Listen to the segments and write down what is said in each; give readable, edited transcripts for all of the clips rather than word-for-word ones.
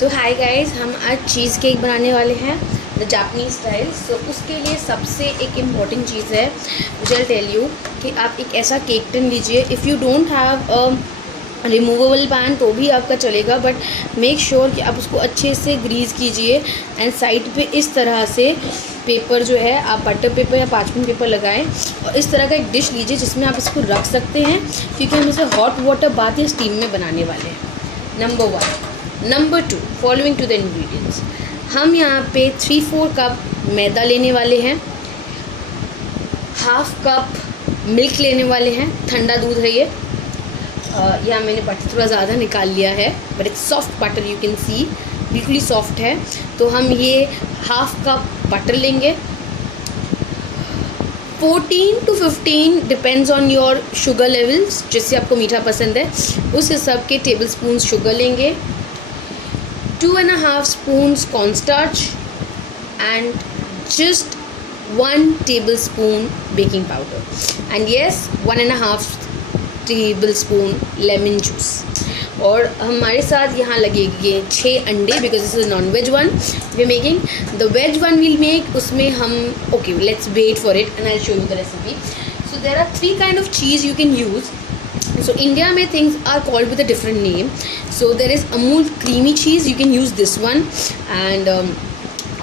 सो hi guys, हम आज cheese cake बनाने वाले हैं द जापनीज स्टाइल। सो उसके लिए सबसे एक इम्पॉर्टेंट चीज़ है, विच आई टेल यू, कि आप एक ऐसा केक टिन लीजिए। If you don't have a removable pan तो भी आपका चलेगा, बट मेक श्योर कि आप उसको अच्छे से ग्रीस कीजिए एंड साइड पे इस तरह से पेपर जो है, आप बटर पेपर या पार्चमेंट पेपर लगाएं और इस तरह का एक डिश लीजिए जिसमें आप इसको रख सकते हैं, क्योंकि हम इसे हॉट वाटर बाथ या स्टीम में बनाने वाले हैं। Number 1। Number 2, following to the ingredients, हम यहाँ पे 3-4 कप मैदा लेने वाले हैं, हाफ कप मिल्क लेने वाले हैं, ठंडा दूध है ये। यहाँ मैंने बटर थोड़ा ज़्यादा निकाल लिया है, but it's soft butter, you can सी बिल्कुल ही सॉफ्ट है। तो हम ये हाफ कप बटर लेंगे। 14 to 15 depends on your sugar levels, जिससे आपको मीठा पसंद है उस हिसाब के टेबल स्पून शुगर लेंगे। 2.5 spoons cornstarch and just 1 tablespoon baking powder and yes 1.5 table spoon lemon juice. और हमारे साथ यहाँ लगेंगे 6 अंडे, because this is non veg one we making. The veg one will make, उसमें हम okay let's wait for it and I show you the recipe. So there are 3 kind of cheese you can use. So India में things are called with a different name. So there is Amul creamy cheese, you can use this one, and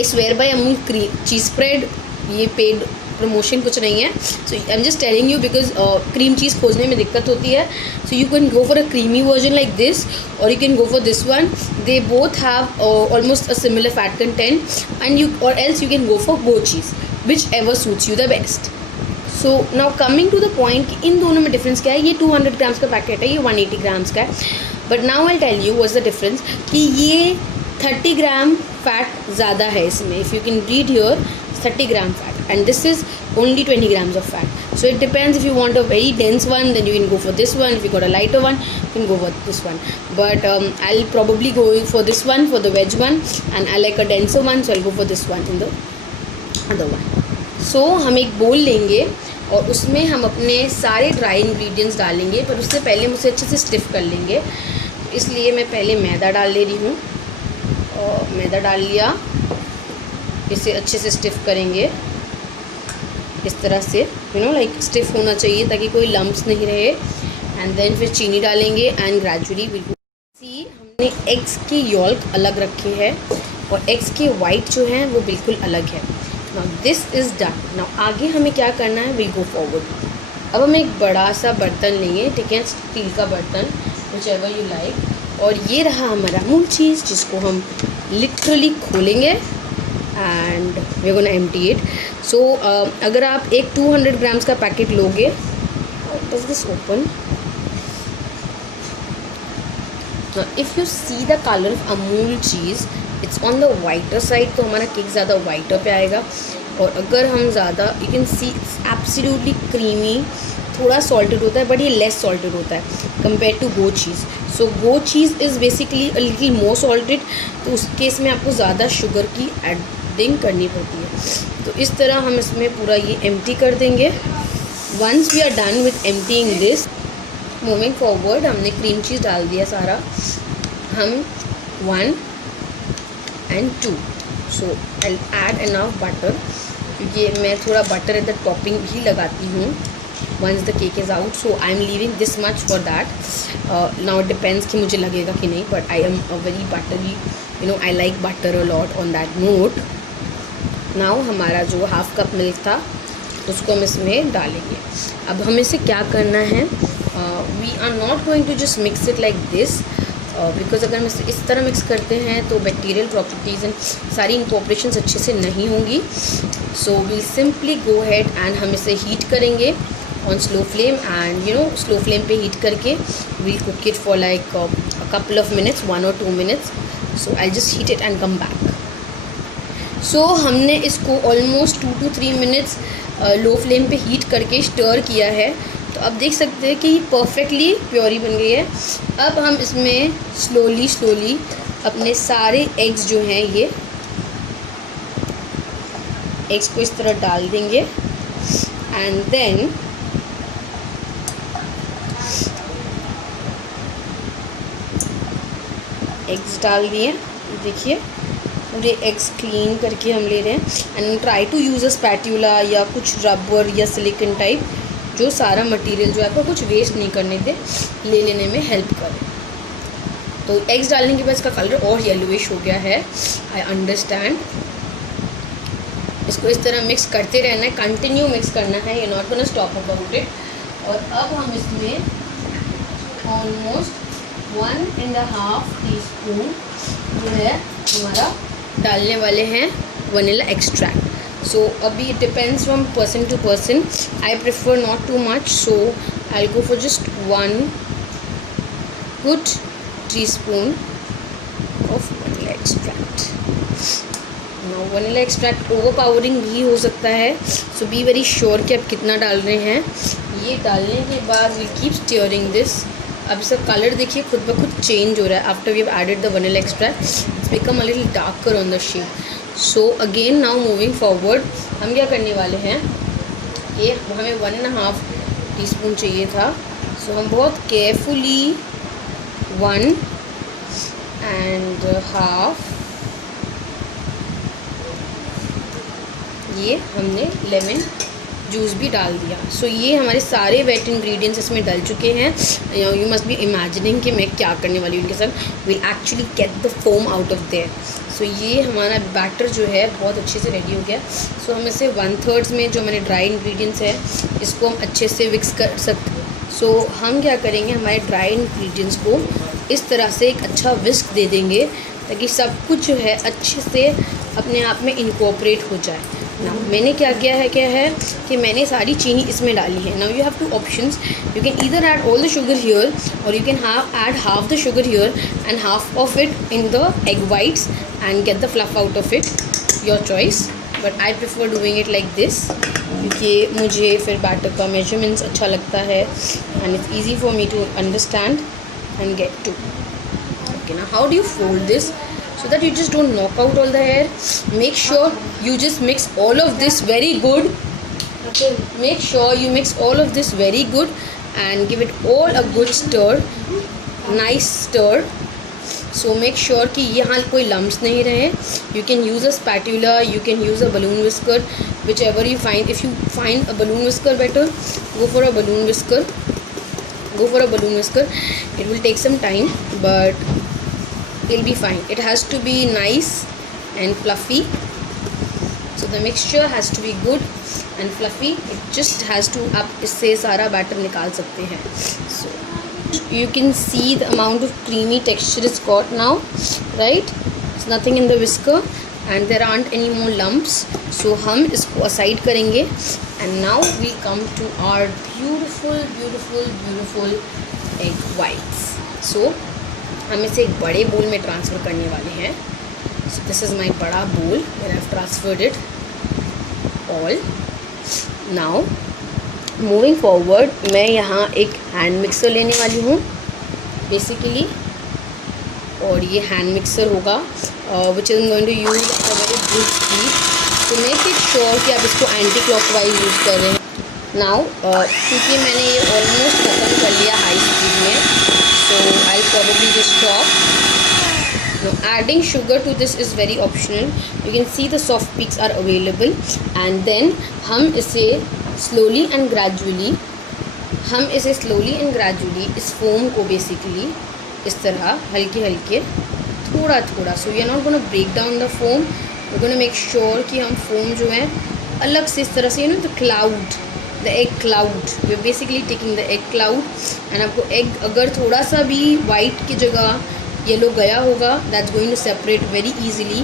I swear by Amul cheese spread, ये paid promotion कुछ नहीं है। So I am just telling you because cream cheese खोजने में दिक्कत होती है। So you can go for a creamy version like this, और you can go for this one. They both have almost a similar fat content, and you or else you can go for go cheese, which suits you the best. So now coming to the point कि इन दोनों में difference क्या है। ये 200 grams का packet है, ये 180 grams का है, but now I tell you what's the difference, कि ये 30 ग्राम फैट ज़्यादा है इसमें। If you can read here 30 gram fat, and this is only 20 grams of fat. So it depends, if you want a very dense one then you can go for this one, if you got a lighter one you can go for this one, but I'll probably go for this one for the veg one, and I like a denser one, so I'll go for this one in the other one. So हम एक बोल लेंगे और उसमें हम अपने सारे dry ingredients डालेंगे, पर उससे पहले हम उसे अच्छे से स्टिफ़ कर लेंगे। इसलिए मैं पहले मैदा डाल ले रही हूँ, और मैदा डाल लिया, इसे अच्छे से स्टिफ़ करेंगे इस तरह से, यू नो लाइक स्टिफ होना चाहिए ताकि कोई लम्प्स नहीं रहे। एंड देन फिर चीनी डालेंगे एंड ग्रेजुअली बिल्कुल सी हमने एग्स की यॉल्क अलग रखी है और एग्स के वाइट जो हैं वो बिल्कुल अलग है। Now this is done. Now आगे हमें क्या करना है, विल गो फॉरवर्ड। अब हम एक बड़ा सा बर्तन लेंगे, ठीक है, स्टील का बर्तन, विच एवर यू लाइक, और ये रहा हमारा अमूल चीज़, जिसको हम लिटरली खोलेंगे and we are gonna empty it. सो अगर आप एक 200 ग्राम्स का पैकेट लोगे, does this open, if you see the colour of Amul cheese it's on the whiter side, तो हमारा केक ज़्यादा वाइटर पे आएगा। और अगर हम ज़्यादा, you can see it's absolutely creamy, थोड़ा सॉल्टेड होता है बट ये लेस सॉल्टेड होता है compare to Go cheese. So Go cheese is basically a little more salted, तो उस केस में आपको ज़्यादा शुगर की एडिंग करनी पड़ती है। तो इस तरह हम इसमें पूरा ये एम्प्टी कर देंगे। Once we are done with emptying this, moving forward, हमने क्रीम चीज़ डाल दिया सारा, हम 1 and 2, so I add enough butter, क्योंकि मैं थोड़ा बटर एट द टॉपिंग भी लगाती हूँ once the cake is out, so I am leaving this much for that. Now it depends कि मुझे लगेगा कि नहीं, but I am a very buttery, you know, I like butter a lot on that note. Now हमारा जो half cup milk था उसको हम इसमें डालेंगे। अब हमें इसे क्या करना है, we are not going to just mix it like this, because अगर हम इस तरह मिक्स करते हैं तो बैक्टीरियल प्रॉपर्टीज़ एंड सारी इंकॉर्पोरेशंस अच्छे से नहीं होंगी। So we'll simply go ahead and हम इसे हीट करेंगे on slow flame, and you know slow flame पे हीट करके we'll cook it for like a couple of minutes, 1 or 2 minutes. So I just heat it and come back. So हमने इसको almost 2 to 3 minutes low flame पे heat करके stir किया है, तो अब देख सकते हैं कि ये परफेक्टली प्योरी बन गई है। अब हम इसमें स्लोली अपने सारे एग्स जो हैं, ये एग्स को इस तरह डाल देंगे, एंड देन एग्स डाल दिए। देखिए पूरे एग्स क्लीन करके हम ले रहे हैं and try to use a spatula या कुछ रबर या सिलिकॉन टाइप, जो सारा मटेरियल जो है आपको कुछ वेस्ट नहीं करने दे, ले लेने में हेल्प करे। तो एग्स डालने के बाद इसका कलर और येलोइश हो गया है, आई अंडरस्टैंड। इसको इस तरह मिक्स करते रहना है, कंटिन्यू मिक्स करना है, you not gonna stop about it. और अब हम इसमें ऑलमोस्ट 1.5 टीस्पून जो है हमारा डालने वाले हैं वनीला एक्सट्रैक्ट। सो अभी it depends from person to person, I prefer not too much, so I go for just 1 good teaspoon of vanilla extract. Now vanilla extract overpowering भी हो सकता है, सो बी वेरी श्योर कि आप कितना डाल रहे हैं। ये डालने के बाद वी कीप स्टीयरिंग दिस। अब इसका कलर देखिए खुद ब खुद चेंज हो रहा है after we have added the vanilla extract, it's become a little darker on the shade. So again now moving forward हम क्या करने वाले हैं, ये हमें 1.5 टीस्पून चाहिए था, सो हम बहुत केयरफुली 1.5 ये हमने लेमन जूस भी डाल दिया। सो ये हमारे सारे वेट इंग्रेडिएंट्स इसमें डल चुके हैं। यू मस्ट बी इमेजिनिंग कि मैं क्या करने वाली हूँ इनके साथ, will actually get the foam out of there. So ये हमारा बैटर जो है बहुत अच्छे से रेडी हो गया। सो हम इसे 1/3 में जो मैंने ड्राई इंग्रेडिएंट्स है इसको हम अच्छे से मिक्स कर सकते। सो हम क्या करेंगे, हमारे ड्राई इंग्रेडिएंट्स को इस तरह से एक अच्छा विस्क दे देंगे ताकि सब कुछ जो है अच्छे से अपने आप में इनकॉर्पोरेट हो जाए। ना मैंने क्या है कि मैंने सारी चीनी इसमें डाली है। Now you have 2 options, you can either add all the sugar here or you can add half the sugar here and half of it in the egg whites and get the fluff out of it, your choice. But I prefer doing it like this क्योंकि मुझे फिर batter का measurements अच्छा लगता है and it's easy for me to understand and get to. Okay, now how do you fold this so that you just don't knock out all the hair? Make sure you just mix all of this very good. Okay, make sure you mix all of this very good and give it all a good stir, nice stir. So make sure कि यहाँ कोई lumps नहीं रहे. You can use a spatula, you can use a balloon whisker, whichever you find. If you find a balloon whisker better, go for a balloon whisker. It will take some time but it'll be fine. It has to be nice and fluffy, so the mixture has to be good and fluffy. It just has to, आप इससे सारा batter निकाल सकते हैं. So you can see the amount of creamy texture it's got now, right? It's nothing in the whisker and there aren't any more lumps. So हम इसको aside करेंगे and now we come to our beautiful egg whites. So हम इसे एक बड़े बोल में transfer करने वाले हैं. So this is my बड़ा बोल where I've transferred it all. Now moving forward मैं यहाँ एक हैंड मिक्सर लेने वाली हूँ बेसिकली, और ये हैंड मिक्सर होगा which is going to use a very good speed. तो मेक इट श्योर कि आप इसको एंटी क्लॉकवाइज यूज़ करें. नाउ क्योंकि मैंने ये ऑलमोस्ट ख़त्म कर लिया हाई स्पीड में, so I probably just stop. Now adding sugar to this is very optional. You can see the soft peaks are available and then हम इसे slowly and gradually इस फोम को बेसिकली इस तरह हल्के हल्के थोड़ा थोड़ा, so we are not gonna break down the foam, we are gonna make sure कि हम फोम जो है अलग से इस तरह से, the cloud, the egg cloud, we are basically taking the egg cloud. And आपको एग अगर थोड़ा सा भी वाइट की जगह येलो गया होगा, that's going to separate very easily.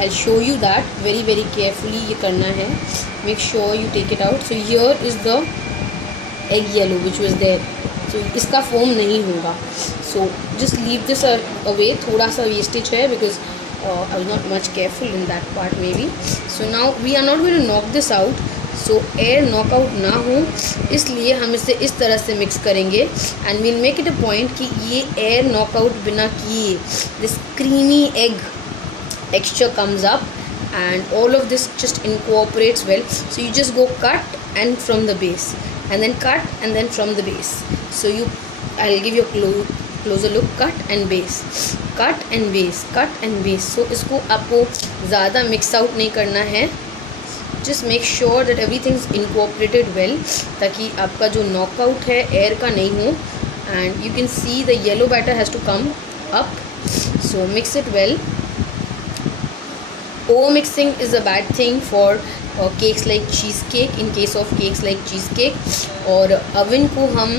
I show you that very very carefully ये करना है. Make sure you take it out. So here is the egg yellow which was there. So इसका foam नहीं होगा. So just leave this away. थोड़ा सा wastage है because I was not much careful in that part maybe. So now we are not going to knock this out, so air knockout ना हो इसलिए हम इसे इस तरह से मिक्स करेंगे and we'll make it a point कि ये एयर नॉकआउट बिना किए this creamy egg texture comes up and all of this just incorporates well. So you just go cut and from the base and then cut and then from the base. So I'll give you a closer look, cut and base, cut and base, cut and base. So इसको आपको ज़्यादा mix out नहीं करना है, just make sure that everything is incorporated well, ताकि आपका जो knockout है एयर का नहीं हो। And you can see the yellow batter has to come up, so mix it well. Over mixing is a bad thing for cakes like cheese cake, in case of cakes like cheese cake. और oven को हम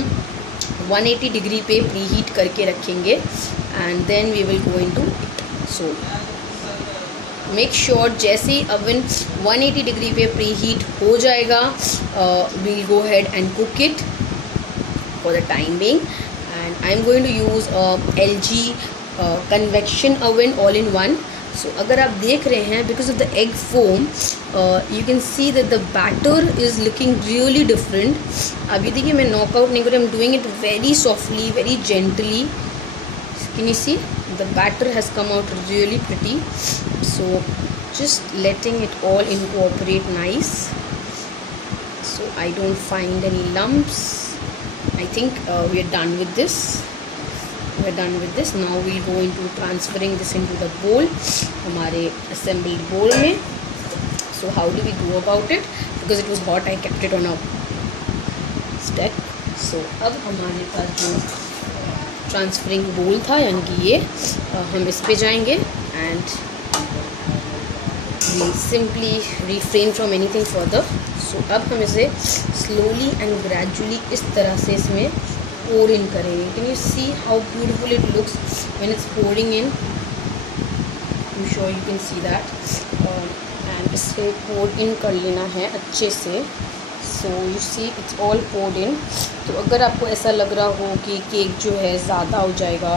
180 degree पे preheat करके रखेंगे and then we will go into it. So make sure जैसे ही oven 180 degree पे preheat हो जाएगा, we'll go ahead and cook it for the time being. And I am going to use LG convection oven all in one. So अगर आप देख रहे हैं, because of the egg foam you can C that the batter is looking really different. अभी देखिए मैं knockout नहीं कर रही, I am doing it very softly, very gently. Can you see the batter has come out really pretty. So just letting it all incorporate nice, so I don't find any lumps. I think we are done with this. Now we'll go into transferring this into the bowl, हमारे assembled bowl में। So how do we go about it? Because it was hot, I kept it on a stack. So अब हमारे पास जो transferring बोल था, यानी कि ये हम इस पे जाएंगे and we simply refrain from anything further. So अब हम इसे slowly and gradually इस तरह से इसमें pour in करेंगे। Can you see how beautiful it looks when it's pouring in? I'm sure you can see that. And इसे pour in कर लेना है अच्छे से। So you see it's all poured in. तो अगर आपको ऐसा लग रहा हो कि केक जो है ज़्यादा हो जाएगा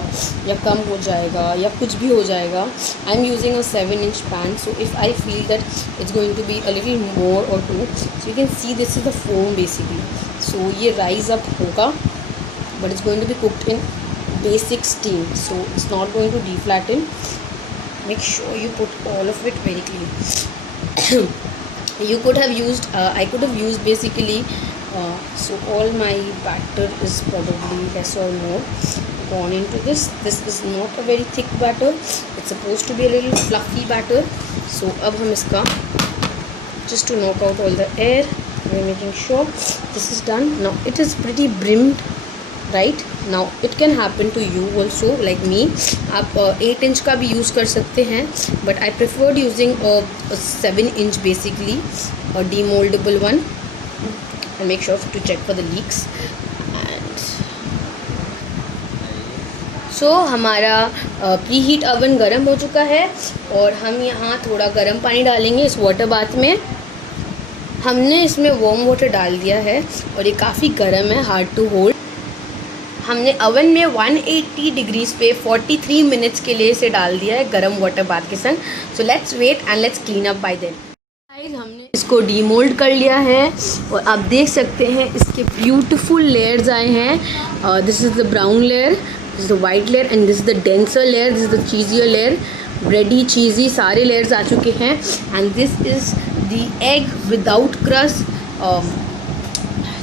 या कम हो जाएगा या कुछ भी हो जाएगा, I am using a 7-inch pan. So if I feel that it's going to be a little more or two, so you can see this is the foam basically. So ये rise up होगा, but it's going to be cooked in basic steam, so it's not going to deflatten. Make sure you put all of it very clean. You could have used I could have used basically so all my batter is probably less or more gone into this. This is not a very thick batter, it's supposed to be a little fluffy batter. So अब हम इसका just to knock out all the air, we're making sure this is done. Now it is pretty brimmed, right? Now it can happen to you also like me. आप 8-inch का भी use कर सकते हैं, but I preferred using a 7-inch basically, a demoldable one. And make sure to check for the leaks. And so हमारा pre heat oven गर्म हो चुका है और हम यहाँ थोड़ा गर्म पानी डालेंगे इस वाटर बाथ में। हमने इसमें वार्म वाटर डाल दिया है और ये काफ़ी गर्म है, हार्ड टू होल्ड। हमने अवन में 180 डिग्रीज़ पे 43 मिनट्स के लिए इसे डाल दिया है गर्म वाटर बाथ के संग। So let's wait and let's clean up by then. हमने इसको डीमोल्ड कर लिया है और आप देख सकते हैं इसके ब्यूटीफुल लेयर्स आए हैं। This is the brown layer, this is the white layer and this is the denser layer, this is the cheesier layer. Bready cheesy सारे लेयर्स आ चुके हैं and this is the egg without crust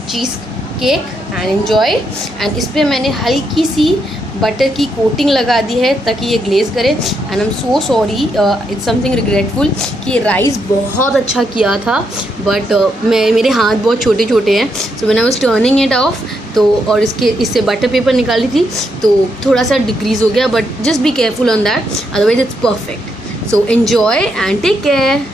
cheese cake and enjoy. And इस पर मैंने हल्की सी butter की coating लगा दी है ताकि ये ग्लेज करे। And I am so sorry, it's something regretful कि राइस बहुत अच्छा किया था बट मेरे हाथ बहुत छोटे छोटे हैं। So when I was turning it of तो और इससे बटर पेपर निकाली थी तो थोड़ा सा डिक्रीज़ हो गया, but just be careful on that, otherwise it's perfect. So enjoy and take care.